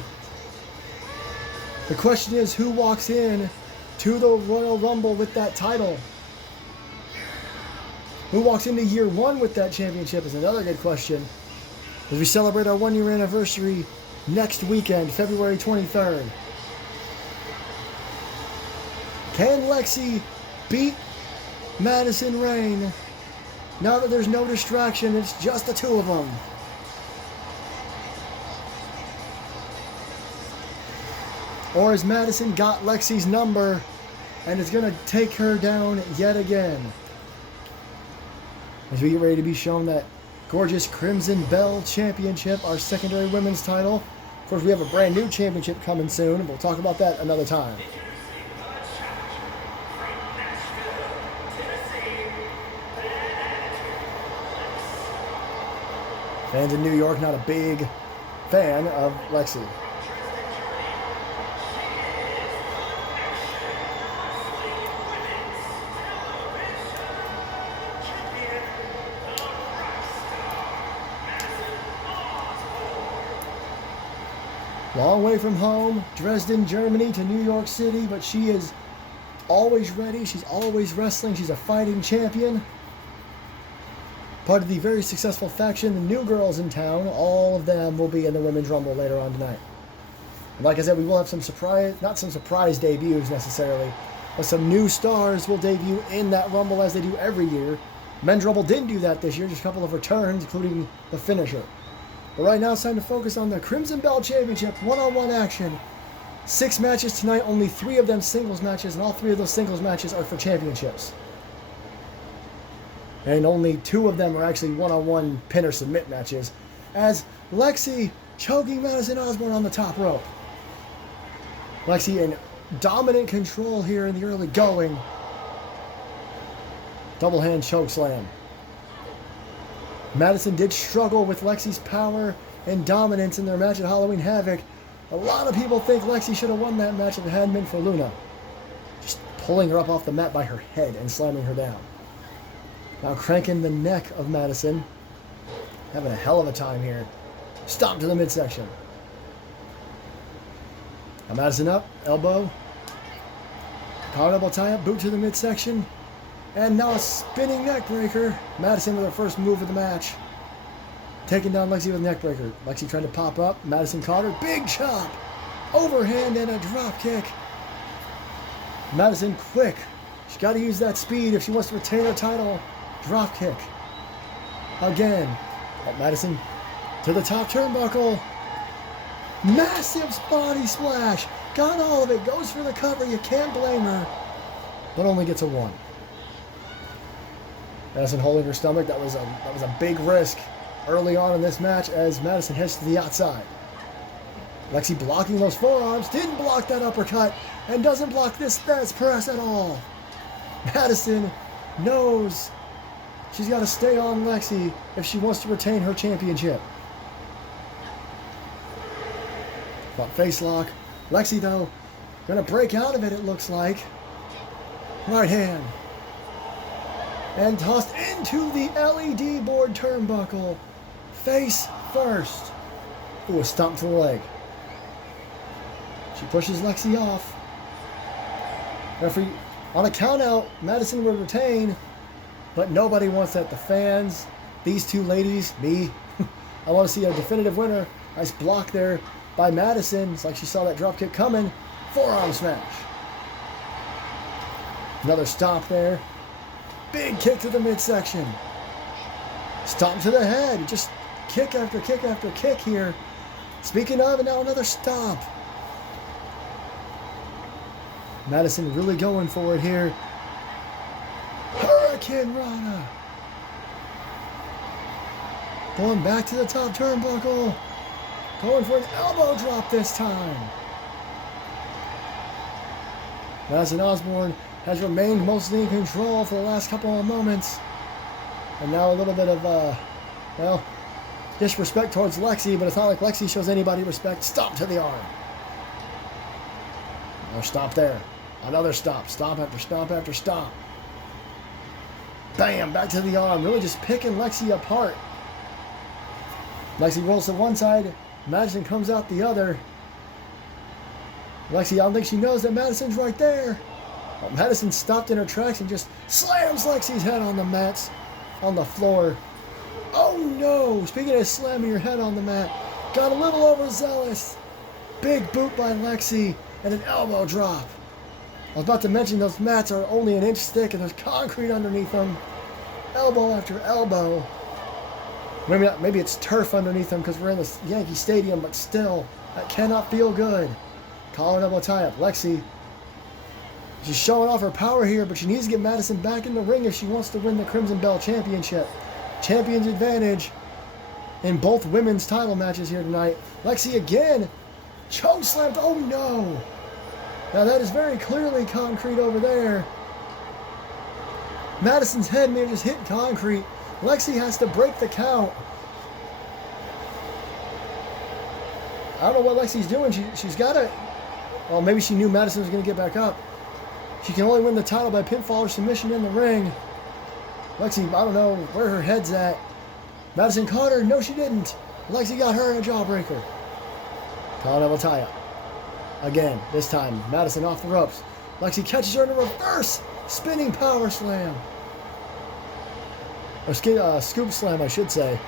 The question is, who walks in to the Royal Rumble with that title? Who walks into year one with that championship is another good question, as we celebrate our 1 year anniversary next weekend, February 23rd. Can Lexi beat Madison Rayne now that there's no distraction? It's just the two of them. Or has Madison got Lexi's number and is going to take her down yet again? As we get ready to be shown that gorgeous Crimson Belle Championship, our secondary women's title. Of course, we have a brand new championship coming soon, and we'll talk about that another time. Fans in New York not a big fan of Lexi. Long way from home, Dresden, Germany to New York City, but she is always ready. She's always wrestling. She's a fighting champion. Part of the very successful faction, the New Girls in town. All of them will be in the Women's Rumble later on tonight. And like I said, we will have some surprise, not some surprise debuts necessarily, but some new stars will debut in that Rumble as they do every year. Men's Rumble didn't do that this year, just a couple of returns, including the finisher. But right now it's time to focus on the Crimson Belle Championship one-on-one action. 6 matches tonight, only 3 of them singles matches, and all 3 of those singles matches are for championships. And only 2 of them are actually one-on-one pin or submit matches, as Lexi choking Madison Osborne on the top rope. Lexi in dominant control here in the early going. Double hand choke slam. Madison did struggle with Lexi's power and dominance in their match at Halloween Havoc. A lot of people think Lexi should have won that match if it hadn't been for Luna. Just pulling her up off the mat by her head and slamming her down. Now cranking the neck of Madison. Having a hell of a time here. Stomp to the midsection. Now Madison up, elbow. Collar elbow tie up, boot to the midsection. And now a spinning neck breaker. Madison with her first move of the match. Taking down Lexi with a neck breaker. Lexi tried to pop up. Madison caught her. Big chop. Overhand and a drop kick. Madison quick. She's got to use that speed if she wants to retain her title. Drop kick. Again. Madison to the top turnbuckle. Massive body splash. Got all of it. Goes for the cover. You can't blame her. But only gets a 1. Madison holding her stomach. That was a big risk early on in this match as Madison heads to the outside. Lexi blocking those forearms. Didn't block that uppercut and doesn't block this Spence press at all. Madison knows she's got to stay on Lexi if she wants to retain her championship. But face lock. Lexi, though, going to break out of it looks like. Right hand. And tossed into the LED board turnbuckle. Face first. Ooh, a stomp to the leg. She pushes Lexi off. Referee, on a countout, Madison would retain, but nobody wants that. The fans, these 2 ladies, me, I want to see a definitive winner. Nice block there by Madison. It's like she saw that drop kick coming. Forearm smash. Another stomp there. Big kick to the midsection. Stomp to the head. Just kick after kick after kick here. Speaking of, and now another stomp. Madison really going for it here. Hurricane Rana. Going back to the top turnbuckle. Going for an elbow drop this time. Madison Osborne has remained mostly in control for the last couple of moments. And now a little bit of, well, disrespect towards Lexi, but it's not like Lexi shows anybody respect. Stomp to the arm. Another stomp there. Another stomp. Stomp after stomp after stomp. Bam! Back to the arm. Really just picking Lexi apart. Lexi rolls to one side. Madison comes out the other. Lexi, I don't think she knows that Madison's right there. Well, Madison stopped in her tracks and just slams Lexi's head on the mats, on the floor. Oh no! Speaking of slamming your head on the mat, got a little overzealous. Big boot by Lexi and an elbow drop. I was about to mention those mats are only an inch thick and there's concrete underneath them. Elbow after elbow. Maybe it's turf underneath them because we're in the Yankee Stadium, but still, that cannot feel good. Collar elbow tie up. Lexi, she's showing off her power here, but she needs to get Madison back in the ring if she wants to win the Crimson Belle Championship. champion's advantage in both women's title matches here tonight. Lexi again, choke slammed. Oh no! Now that is very clearly concrete over there. Madison's head may have just hit concrete. Lexi has to break the count. I don't know what Lexi's doing. She's got to... Well, maybe she knew Madison was going to get back up. She can only win the title by pinfall or submission in the ring. Lexi, I don't know where her head's at. Madison caught her. No, she didn't. Lexi got her in a jawbreaker. Colonel tie-up. Again, this time, Madison off the ropes. Lexi catches her in a reverse spinning power slam. Or scoop slam, I should say.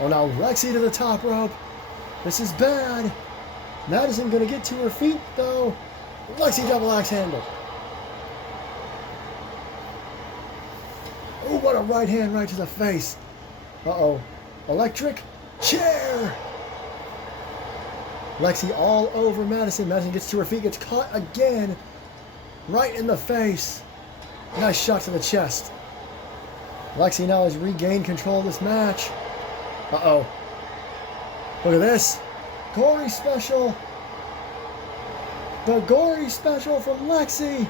Oh, now Lexi to the top rope. This is bad. Madison going to get to her feet, though. Lexi double axe handle. Oh, what a right hand right to the face. Uh-oh. Electric chair. Lexi all over Madison. Madison gets to her feet, gets caught again. Right in the face. Nice shot to the chest. Lexi now has regained control of this match. Uh-oh. Look at this. Gory special. The gory special from Lexi.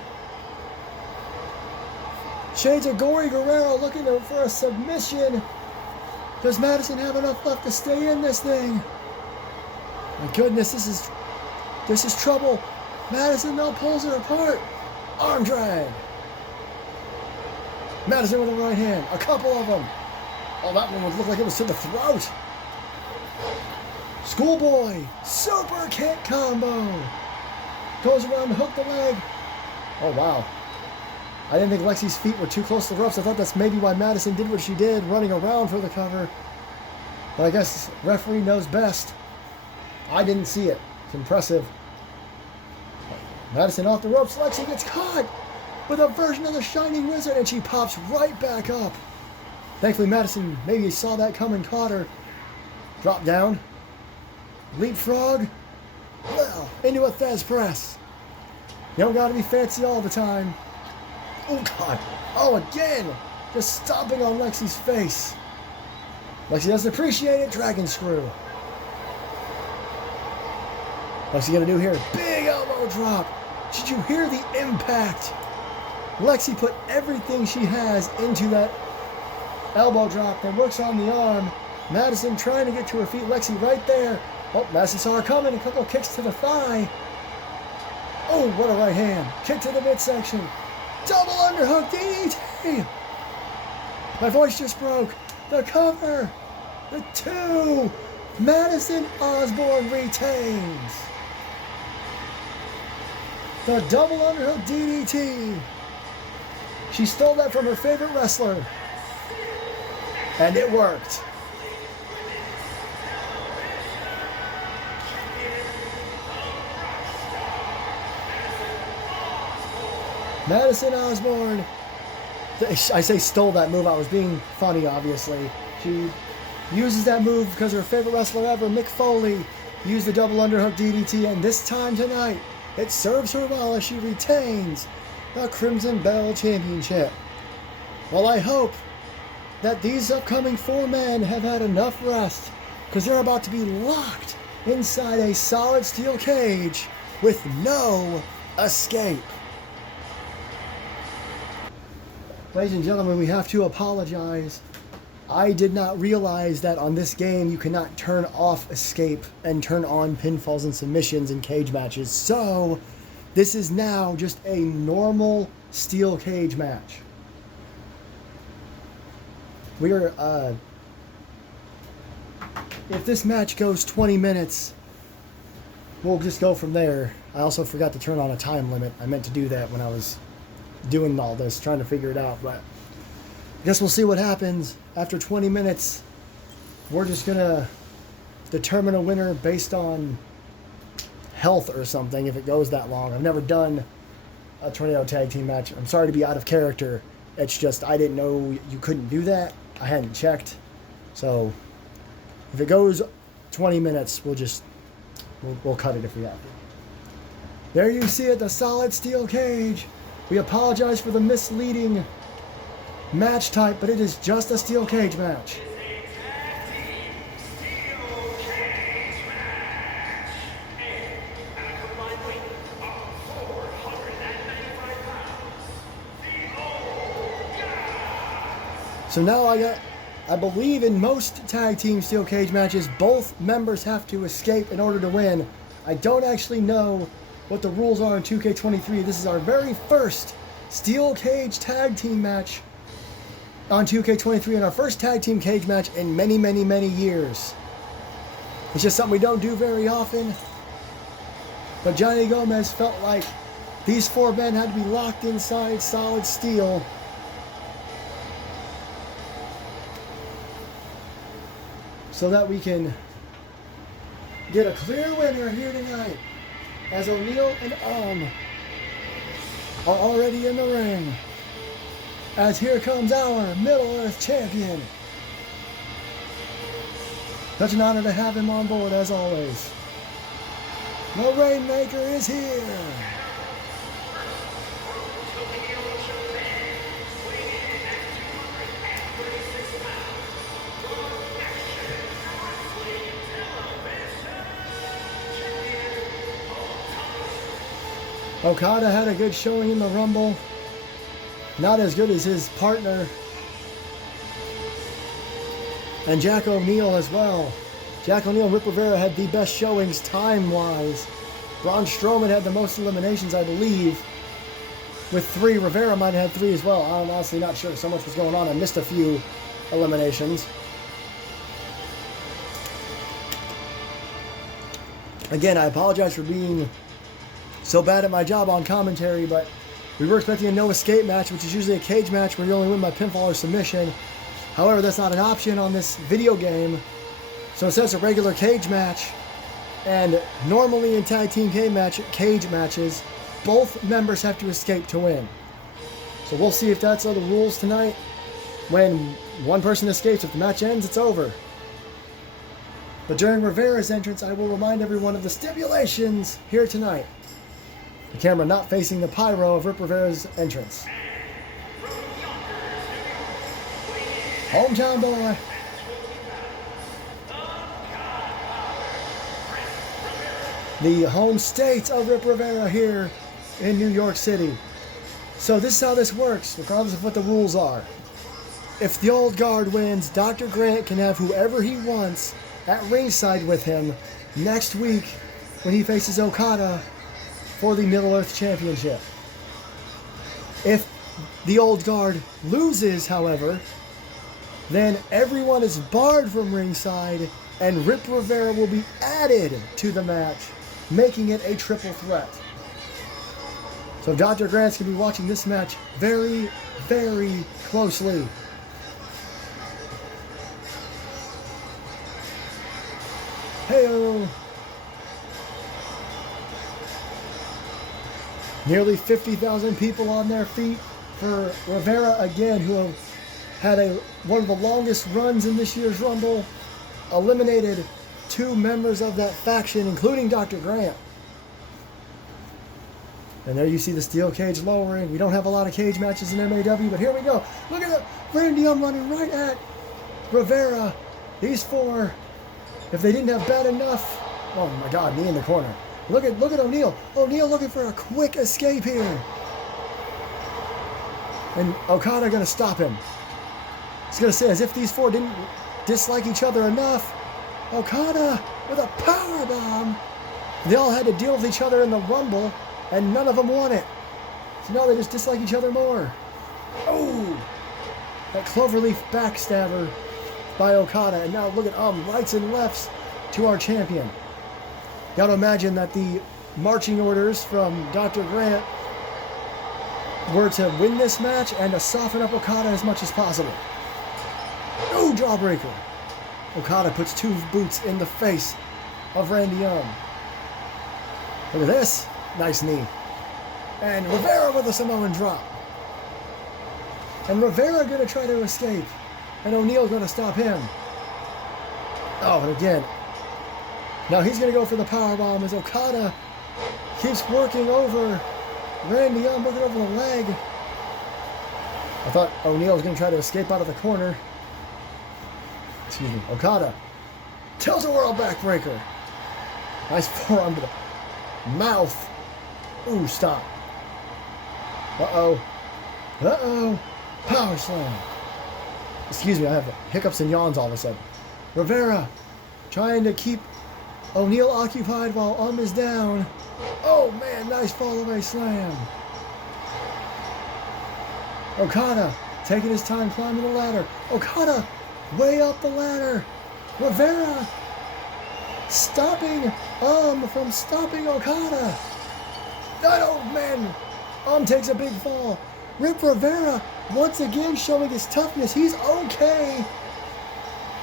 Shades of Gory Guerrero looking for a submission. Does Madison have enough left to stay in this thing? My goodness, this is trouble. Madison now pulls her apart. Arm drag. Madison with a right hand. A couple of them. Oh, that one would look like it was to the throat. Schoolboy. Super kick combo. Goes around to hook the leg. Oh, wow. I didn't think Lexi's feet were too close to the ropes. I thought that's maybe why Madison did what she did, running around for the cover. But I guess referee knows best. I didn't see it. It's impressive. Madison off the ropes. Lexi gets caught with a version of the Shining Wizard, and she pops right back up. Thankfully, Madison maybe saw that come and caught her. Drop down. Leapfrog. Well, into a Thez press. You don't got to be fancy all the time. Oh, God. Oh, again. Just stomping on Lexi's face. Lexi doesn't appreciate it. Dragon screw. What's he going to do here? Big elbow drop. Did you hear the impact? Lexi put everything she has into that elbow drop that works on the arm. Madison trying to get to her feet. Lexi right there. Oh, Madison saw her coming. A couple kicks to the thigh. Oh, what a right hand. Kick to the midsection. Double underhook DDT. My voice just broke. The cover. The two. Madison Osborne retains. The double underhook DDT. She stole that from her favorite wrestler. And it worked. Madison Osborne. I say stole that move. I was being funny, obviously. She uses that move because her favorite wrestler ever, Mick Foley, used the double underhook DDT, and this time tonight, it serves her well as she retains the Crimson Belle Championship. Well, I hope that these upcoming four men have had enough rest, because they're about to be locked inside a solid steel cage with no escape. Ladies and gentlemen, we have to apologize. I did not realize that on this game you cannot turn off escape and turn on pinfalls and submissions in cage matches. So this is now just a normal steel cage match. We are, if this match goes 20 minutes, we'll just go from there. I also forgot to turn on a time limit. I meant to do that when I was doing all this, trying to figure it out, but I guess we'll see what happens. After 20 minutes, we're just gonna determine a winner based on health or something if it goes that long. I've never done a tornado tag team match. I'm sorry to be out of character. It's just I didn't know you couldn't do that. I hadn't checked. So if it goes 20 minutes, we'll cut it if we have to. There you see it, the solid steel cage. We apologize for the misleading match type, but it is just a steel cage match. So now I believe in most tag team steel cage matches, both members have to escape in order to win. I don't actually know what the rules are in 2K23. This is our very first steel cage tag team match on 2K23 and our first tag team cage match in many, many, many years. It's just something we don't do very often. But Johnny Gomez felt like these four men had to be locked inside solid steel so that we can get a clear winner here tonight, as O'Neal and are already in the ring. As here comes our Middle Earth champion. Such an honor to have him on board, as always. The Rainmaker is here. Okada had a good showing in the Rumble. Not as good as his partner. And Jack O'Neal as well. Jack O'Neal and Rip Rivera had the best showings time-wise. Braun Strowman had the most eliminations, I believe, with 3. Rivera might have had 3 as well. I'm honestly not sure. So much was going on. I missed a few eliminations. Again, I apologize for being so bad at my job on commentary, but we were expecting a no escape match, which is usually a cage match where you only win by pinfall or submission. However, that's not an option on this video game. So instead it's a regular cage match. And normally in tag team cage matches, both members have to escape to win. So we'll see if that's the rules tonight. When one person escapes, if the match ends, it's over. But during Rivera's entrance, I will remind everyone of the stipulations here tonight. The camera not facing the pyro of Rip Rivera's entrance. Hometown boy. The home state of Rip Rivera here in New York City. So this is how this works, regardless of what the rules are. If the old guard wins, Dr. Grant can have whoever he wants at ringside with him next week when he faces Okada for the Middle Earth Championship. If the old guard loses, however, then everyone is barred from ringside and Rip Rivera will be added to the match, making it a triple threat. So Dr. Grant's going to be watching this match very, very closely. Hey-o! Nearly 50,000 people on their feet for Rivera again, who had one of the longest runs in this year's Rumble. Eliminated 2 members of that faction, including Dr. Grant. And there you see the steel cage lowering. We don't have a lot of cage matches in MAW, but here we go. Look at that. Randy running right at Rivera. These 4, if they didn't have bad enough. Oh my God, knee in the corner. Look at O'Neal. O'Neal looking for a quick escape here. And Okada going to stop him. He's going to say, as if these 4 didn't dislike each other enough. Okada with a powerbomb. They all had to deal with each other in the Rumble, and none of them won it. So now they just dislike each other more. Oh! That cloverleaf backstabber by Okada. And now look at rights and lefts to our champion. Got to imagine that the marching orders from Dr. Grant were to win this match and to soften up Okada as much as possible. Oh, jawbreaker. Okada puts 2 boots in the face of Randy Young. Look at this. Nice knee. And Rivera with a Samoan drop. And Rivera going to try to escape. And O'Neal going to stop him. Oh, and again. Now he's going to go for the powerbomb as Okada keeps working over Randy Young, working over the leg. I thought O'Neal was going to try to escape out of the corner. Excuse me. Okada. Tilt-a-whirl backbreaker. Nice forearm to the mouth. Ooh, stop. Uh-oh. Uh-oh. Power slam. Excuse me, I have hiccups and yawns all of a sudden. Rivera trying to keep O'Neal occupied while is down. Oh, man, nice fall-away slam. Okada taking his time climbing the ladder. Okada way up the ladder. Rivera stopping from stopping Okada. Oh, man. Takes a big fall. Rip Rivera once again showing his toughness. He's okay.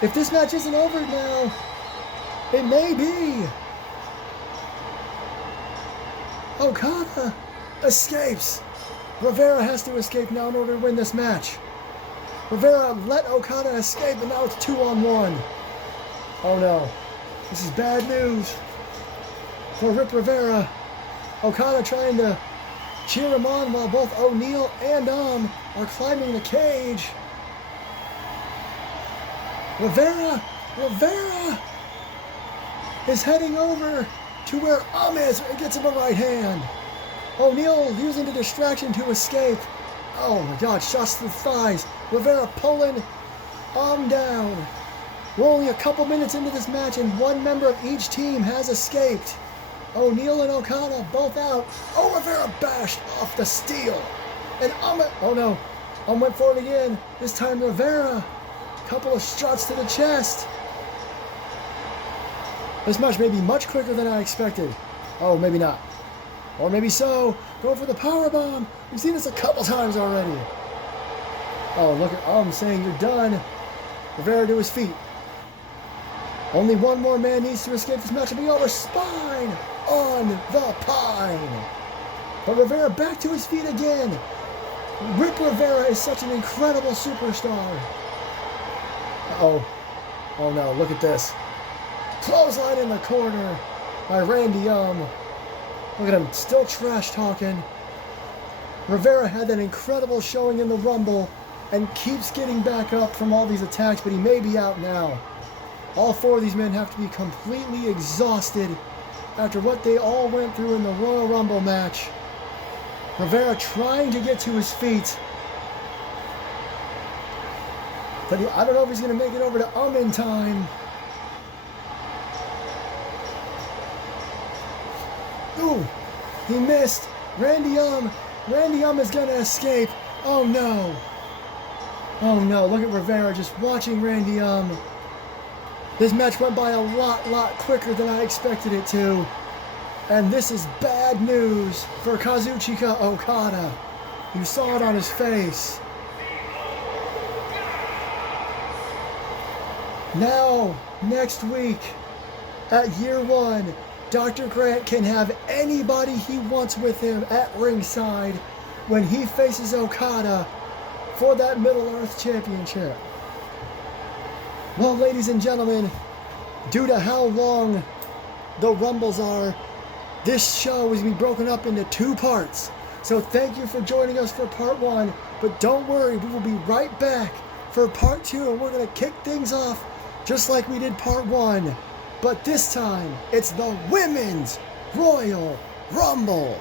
If this match isn't over now, it may be. Okada escapes. Rivera has to escape now in order to win this match. Rivera let Okada escape, and now it's 2-on-1. Oh no. This is bad news for Rip Rivera. Okada trying to cheer him on while both O'Neal and are climbing the cage. Rivera is heading over to where is and gets him a right hand. O'Neal using the distraction to escape. Oh my God, shots to the thighs. Rivera pulling down. We're only a couple minutes into this match and one member of each team has escaped. O'Neal and Okada both out. Oh, Rivera bashed off the steel. And oh no, went for it again. This time Rivera. Couple of shots to the chest. This match may be much quicker than I expected. Oh, maybe not. Or maybe so. Go for the powerbomb. We've seen this a couple times already. Oh, look at saying you're done. Rivera to his feet. Only one more man needs to escape this match and be over. Spine on the pine. But Rivera back to his feet again. Rip Rivera is such an incredible superstar. Oh no, look at this. Clothesline in the corner by Randy Look at him, still trash talking. Rivera had that incredible showing in the Rumble and keeps getting back up from all these attacks, but he may be out now. All four of these men have to be completely exhausted after what they all went through in the Royal Rumble match. Rivera trying to get to his feet. But I don't know if he's going to make it over to in time. Ooh, he missed. Randy is going to escape. Oh no. Oh no, look at Rivera just watching Randy This match went by a lot quicker than I expected it to. And this is bad news for Kazuchika Okada. You saw it on his face. Now, next week, at year one, Dr. Grant can have anybody he wants with him at ringside when he faces Okada for that Middle-earth Championship. Well, ladies and gentlemen, due to how long the Rumbles are, this show is going to be broken up into 2 parts. So thank you for joining us for part 1, but don't worry, we will be right back for part 2, and we're going to kick things off just like we did part 1. But this time, it's the Women's Royal Rumble.